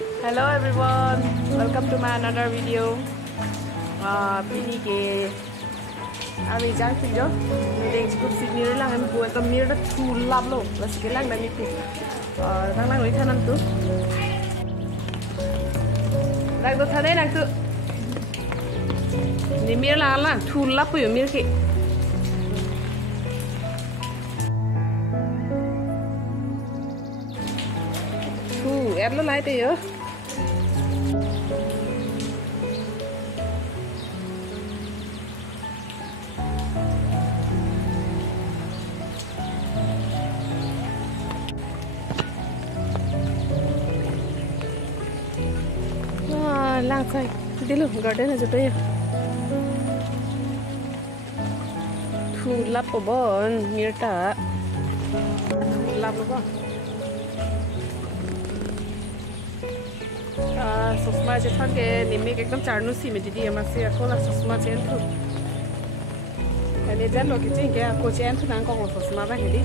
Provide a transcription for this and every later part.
Hello everyone, welcome to my another video. Pini ke ami jang video. Mending cukup sini lang kami buat kami ada tulap lo. Lagi kelang dan itu. Lang ini kanan tu. Lang tu thade lang tu. Ni mir lang tulap tu mir ke. Em nó lại thì lang say đi luôn garden là chỗ đây thu lắp ở bên miếng ta thu lắp đúng không sosma je thang ke nimik ekdam charnu si me didi ama se khola sosma chen thu ale jan lo ki ching ke ko chen thu nang ko sosma ba hedi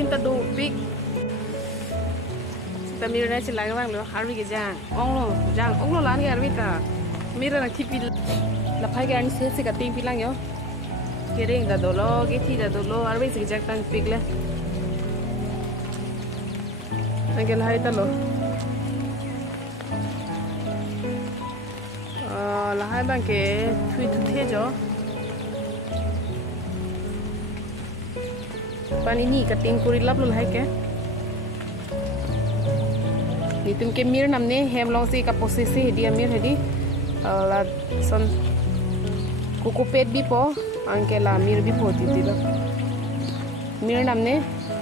kita do big kita mira na sila bang lo harwi ke jang ong lo lan ke harwi ta mira na thipi la phai ke ani se ka ting pilang yo kering da do lo ke thi da do lo harwi se jak tang pik le angel hai ta lo la hai bang ke thui thu the jo pani ni cutting kuri lap lul hai ke ni tum ke mir namne hem long si ka posisi dia mir hedi la son kuku pet bi po anke la mir bi po ti ti lo mir namne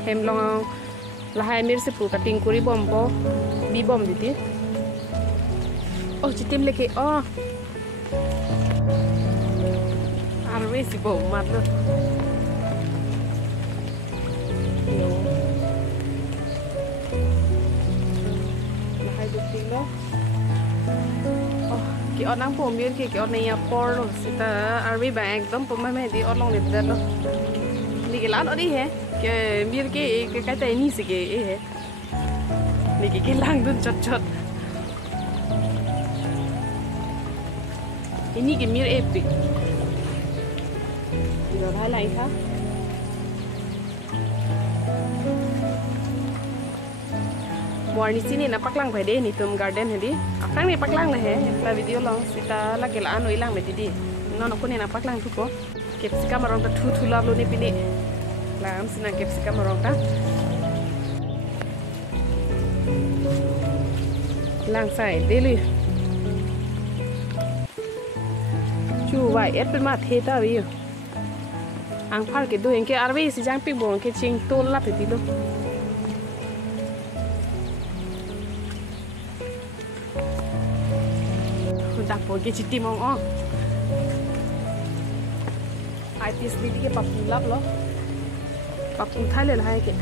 hem long la hai mir se pu cutting kuri bom po bi bom di ti oh chitim leke oh arwe si bo mat lo ki on nang pom mir ki on nei por lo sita arbi bang dom pom me di on long le der lo ni ke lan odi he ke mir ke cái tai ni se ke he ni ke lang dun chot chot ini ke mir epic rồi hai lại khác Morning sini na paklang phải đi ni tum garden hedi akang ni paklang na he la video long sita la ke la anu ilang meti di no ko ni na paklang tu ko capsicum marong ta thu la lo ni pini la am sina capsicum marong ta lang sai deli chu vai et pe ma the ta wi ang phar ke du en ke arwe si jang pi bon ke ching tol la pe di lo tak pergi citi mong oh ai tis di ke papu lap lo papu thai le hai ke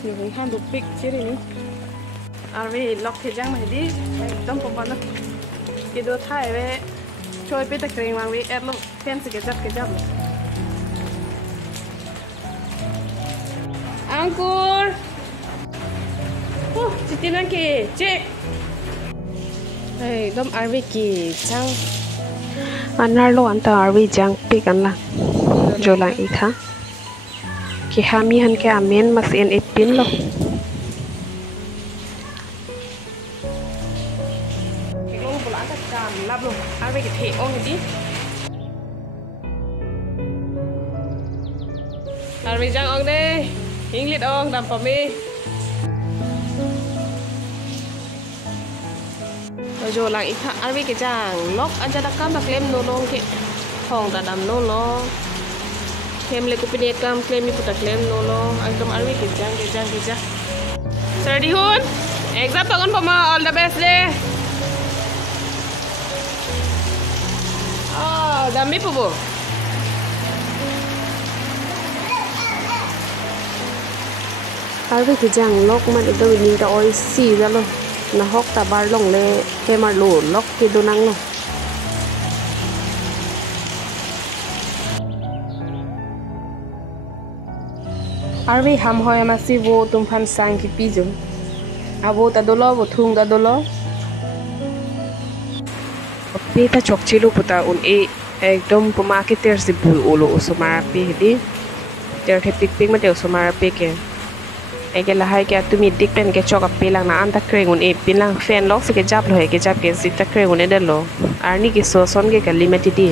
ni ni han du pik chiri ni arwe lok the jang ma di ekdam ko bana ke do thai we choi pe ta kreng wang we et lo fen se ke jap angkur Siti lagi, cek. Hey, dom arwi ki jang. Anar lo anta arwi jang pikan lah. Jolang ikha. Ki hami han ke amen mas en epin lo. Kalo bola anta jam lab lo. Arwi ki the ong di. Arwi jang ong de. Inglit ong dam pa me. Rồi lại ít ăn với cái chàng lóc ăn cho đặc cam đặc lem nô lông kì phòng đã đầm nô lo Hem le kupini ekam claim mi puta claim no lo ekam arwi kejang. Sir Dihun, exam tangon pama all the best deh. Oh, dami po bo. Arwi kejang lok man ito wini ta oi si ra lo. Na hok ta bar long le kemar lo lok ke donang lo. Arwi ham hoy masi wo tumpan sang ki pijo. Abo ta dolo bo thung ta dolo. Peta chokchilu puta un e ekdom puma ke ter si bul ulo usumara pe di. Ter the pik ma te usumara pe ke. Ege la hai ke tumi dik pen ke chok pe lang na anta kreng un e pin lang fan lok se ke jap lo he ke jap ke sit ta kreng un e de lo. Arni ke so son ke limit di.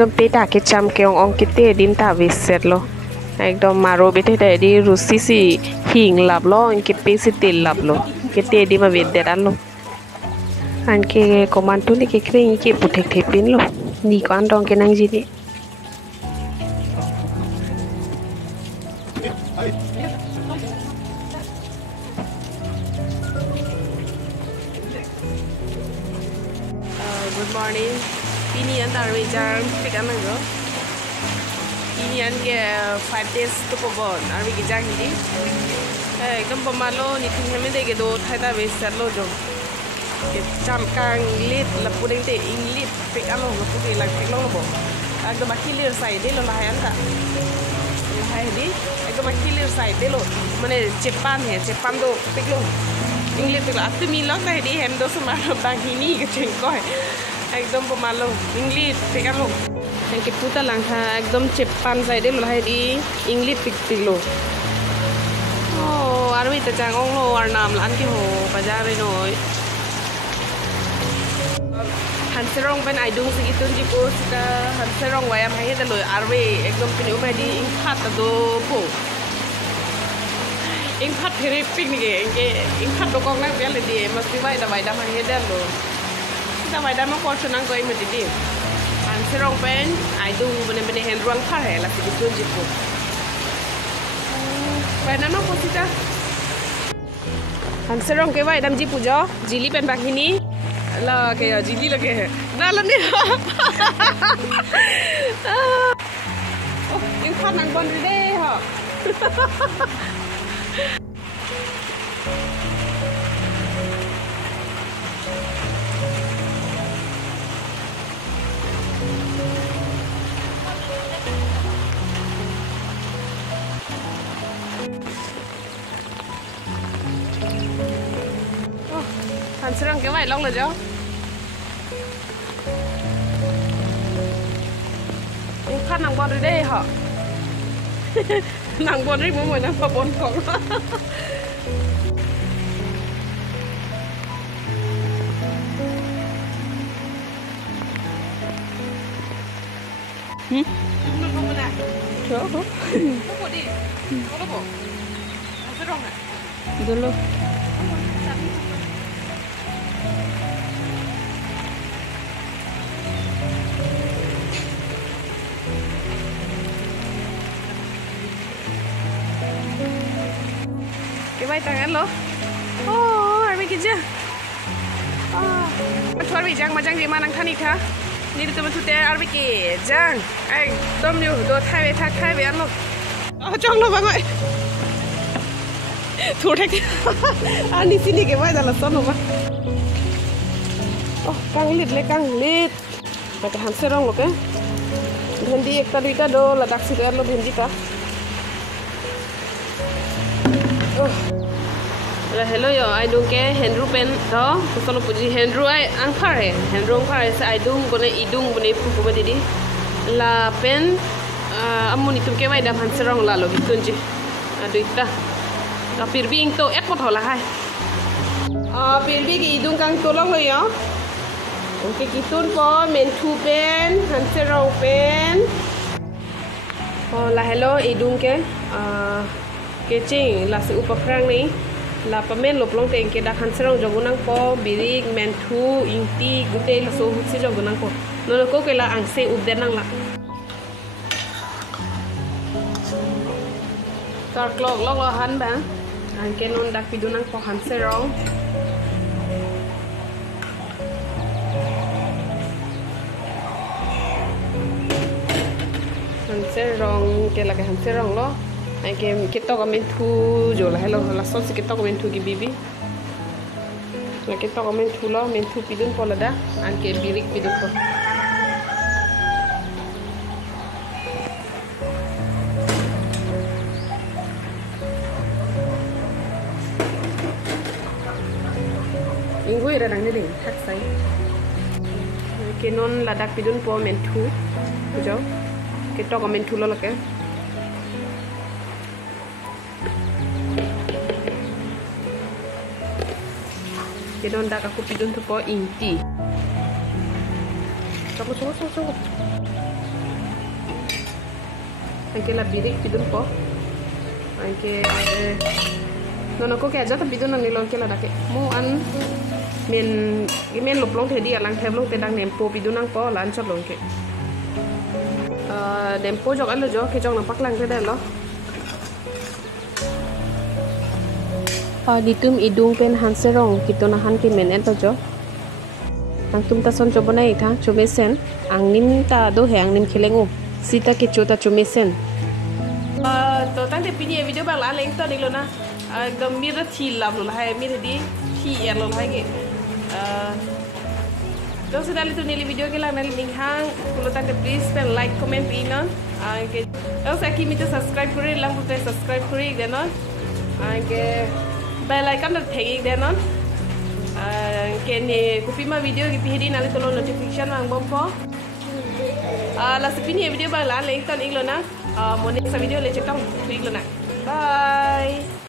Dom peta ke cham ke ong kite din ta viset lo ekdom maro bete de di rusi si hing lab lo ke pe si tel lab lo kite di ma vedde dan lo an ke komantu ni ke kring ke putek thepin lo ni ko an dong ke nang ji ni good morning. Ini an tarwi jam pikan mango. Ini an ke 5 days to pobon. Arwi ke jang ini. Ekdom pamalo ni thing me de ke do thaita be setlo jo. Ke jam kang lit la puding te inglit pikan lo la puding la pik lo bo. Ekdom akilir sai de lo la hayan ta. Ya hai di. Ekdom akilir sai de lo. Mane cepan do pik lo. Inglit pik lo atu mi lo sai di hem do sama bang hini ke cheng koi. Ekdom pemalo inglit pikan lo yang ke puta langka ekdom cepan saya deh mulai di inglit pik lo oh arwi ta jang ong lo arnam lan ki ho bajar re noi han serong ben ai dung sigitun ji ko sta han serong wayam hai da lo arwi ekdom pini umai di ingpat ta do po ingpat phiri pik ni ke ingpat do kong nang bel di mesti wai da hai da lo kita wadah mau porsionang kau ini mesti an serong pen, aidu bener-bener hand ruang kah ya lah begitu jipu. Wadah mau posita. An serong ke wadah jipu jo, jili pen bang ini, lah kayak jili lagi. Dah lah ni. Oh, yang kan nang bon deh ha. Hắn serang cái vậy long là chứ khát nàng bon rồi đây hả nàng bon đi mỗi nàng bon không dulu cái vai tangan lo oh arwi kerja betul arwi jang macam di mana kan ikah ni itu betul ter arwi kerja tom yu do thai be thak thai be an lo chong lo bang thua thek ani sini ke vai dalam son lo bang oh kang lit macam han serong lo ke bhendi ekta duita do ladak si lo bhendi ka hello yo ai dung ke hendru pen do solo puji hendru ai angkhare se ai dung bone idung bone pu ba didi la pen amuni tum ke mai dam han serong la lo bitunji aduita kapir bing to ek pot hola hai Pilbi ke idung kang tolong lo ya. Oke kitun po mentu pen, hanserong pen. La hello idung ke kecing la si upakrang ni la pamen loplong teng ke dak hanserong jogunang po birik mentu inti gute la so hutsi jogunang po. Nono ko ke la angse ubdenang la. Tar klok lok lo han ba. Angke non dak pidunang po hanserong. Hanserong ke lagi hanserong lo. Angke kita komen tu jo la hello la sos kita komen tu gi bibi. La kita komen tu lo men tu pidun po la da. Angke birik pidun po. Ingui ra dang ni ding thak sai. Ke non la dak pidun po men tu. Jo. Kita komen tu lo la ke. Kita dak aku pidun tu po inti. Cukup. Angke la birik pidun po. Angke nono ko ke aja ta pidun nang nilon ke la dak. Mu an men loplong thedi alang theblong tedang nempo pidun nang po lan chot long ke. Dempo jok alo jo ke jok nang paklang te lo. Ditum idung pen hanserong kitona han ke men ento jo. Ang tum ta son coba nai tha chomesen ang nim ta do he ang nim khelengu sita ke chota chomesen. To tang te pini video bang la leng to dilo na. Gambir ra thi lam lo hai mi di thi er lo hai ge. Dong sudah lihat nili video ke lang nali minghang kalau tak please pen like comment pina ke dong saya kimi tu subscribe kuri lang tu subscribe kuri denon ke bell icon tu thegi denon ke ni kopi ma video ke pihdi nali tolong notification mang bompo la sepini video bang la link ton iglo na monik sa video le cekang tu iglo na bye.